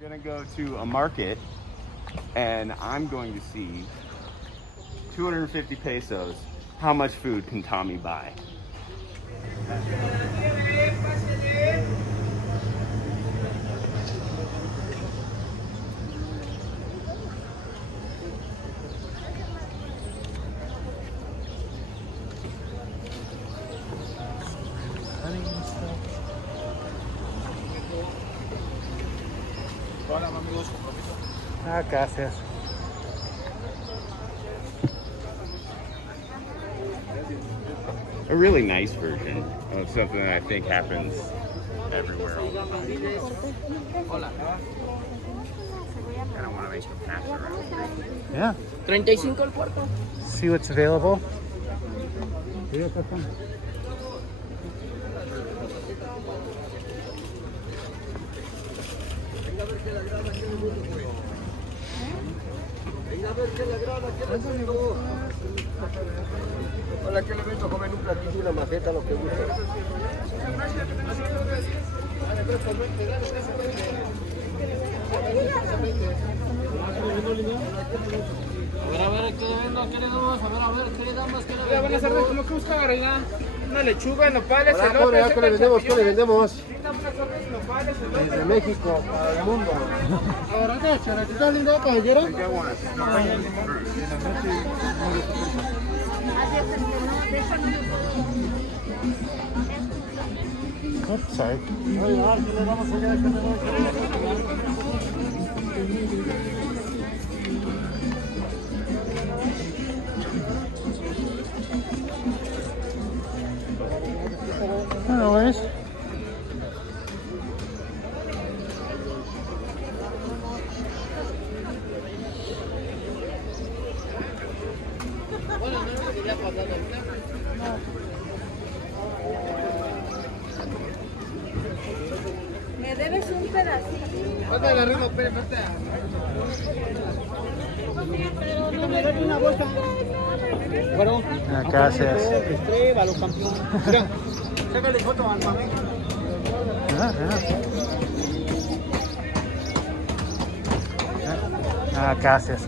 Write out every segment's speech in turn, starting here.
gonna go to a market and I'm going to see 250 pesos. How much food can Tommy buy? Ah, gracias. A really nice version of something that I think happens everywhere. I don't want to make them pass around. Yeah. 35 el cuarto. See what's available. Hola, ¿qué le vendo? Comen un platillo y una maceta, lo que guste. A ver, ¿qué le vendo? ¿Qué le damos? A ver, ¿qué le damos? ¿Qué le vendo? Buenas tardes, ¿cómo que busca, Garida? Una lechuga, nopales, Hola, elotes, joven, ¿qué le vendemos? ¿Qué le vendemos? unas hojas, nopales, elotes. Desde México, para el mundo. Ahora, ¿qué? ¿Charachita linda, caballero? Oops, sorry. No worries. Me debes un pedacito. Otra la rima, espérate. Una bolsa. Bueno, Ah, gracias. estrébalo, campeón. Mira, sácale foto a mami. Ah, yeah. Ah, gracias.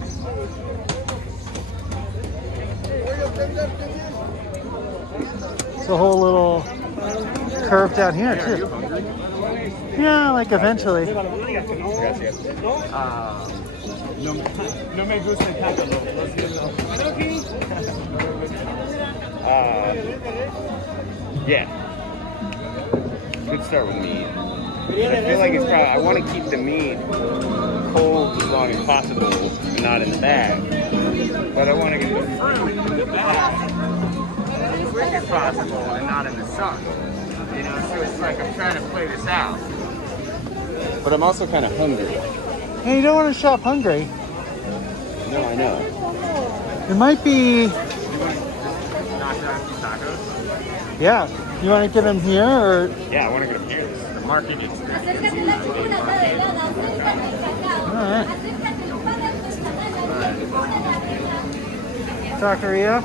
It's a whole little curve down here too. Yeah, like eventually. No me gusta el taco. Yeah. Could start with meat. I feel like it's probably, I want to keep the meat cold as long as possible, and not in the bag. But I want to get the fruit in the bag as quick as possible and not in the sun. You know, so it's like I'm trying to play this out. But I'm also kind of hungry. Hey, you don't want to shop hungry. No, I know. It might be. You want to knock down some tacos? Yeah. You want to get them here or? Yeah, I want to go here. The market is. All right. Taqueria.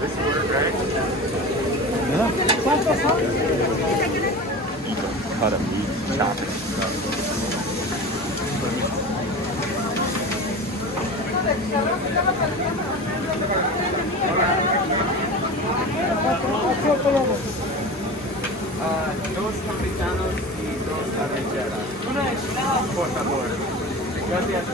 This word, right? Yeah. Cut a meat, chop it. Dos africanos y dos arrancheras. Por favor. Gracias.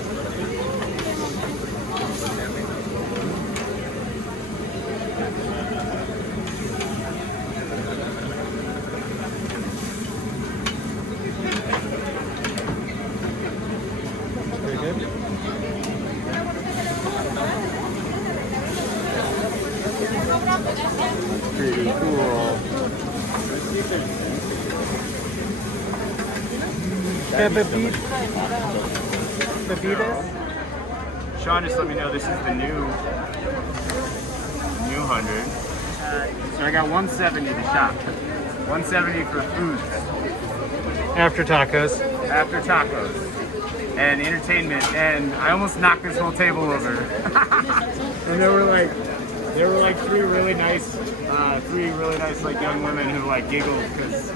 Pretty cool. Bebidas. Sean just let me know this is the new 100. So I got 170 to shop. 170 for foods. After tacos. After tacos. And entertainment. And I almost knocked this whole table over. And there were like 3 really nice paradise like young women who like giggle because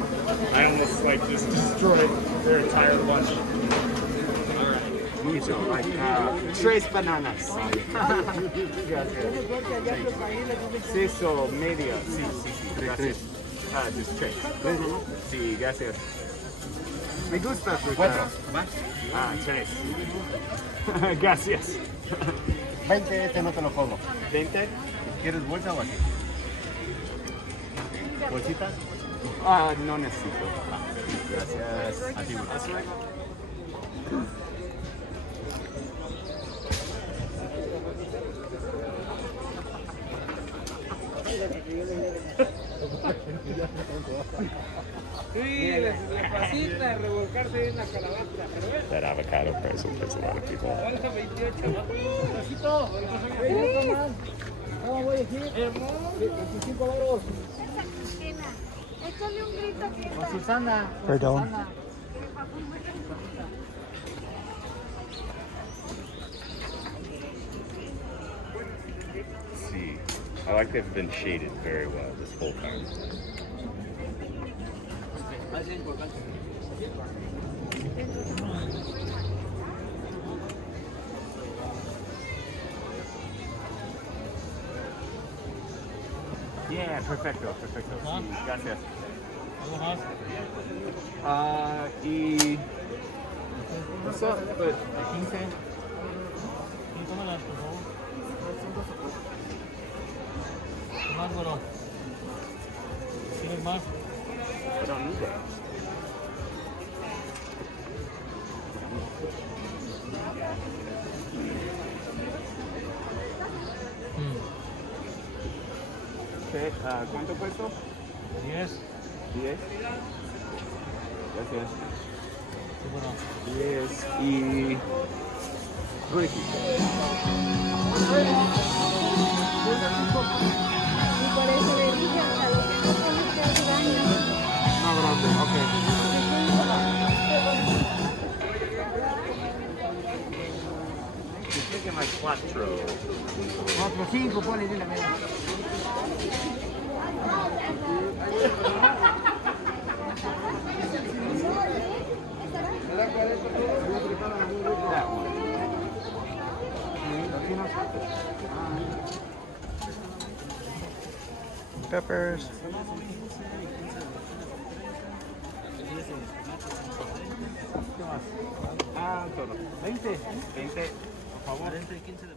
I almost like just destroyed their entire lunch. Mucho, like 3 bananas. Sí, so media. Sí, gracias. Just 3. Sí, gracias. Me gusta fruta. 3. Gracias. 20, este no te lo como. 20. ¿Quieres bolsa o así? ¿Bolsita? No necesito. Gracias. Así, Sí, les fascina revolcarse en la calabaza. That avocado price will piss a lot of people off. Hola, 28. Besito. No, voy a decir. 25 varos. Échale un grito aquí. Con Susana. Perdón. See, I like they've been shaded very well this whole time. Yeah, perfecto. Sí, gracias. ¿Algo más? Y... What's up? But, 15? Sí, tómalas, por favor. ¿Qué más, güero? ¿Quieres más? I don't need that. Okay, ¿cuánto cuesta? 10. 10. Gracias. Sí, bueno. 10 y... Ricky. Y por eso le dije hasta lo que no pones te hace daño. No, gracias. Okay. You're taking my quattro. 4, 5, ponle de la media. That one. Peppers. Todo. 20, por favor. 40 y 15 de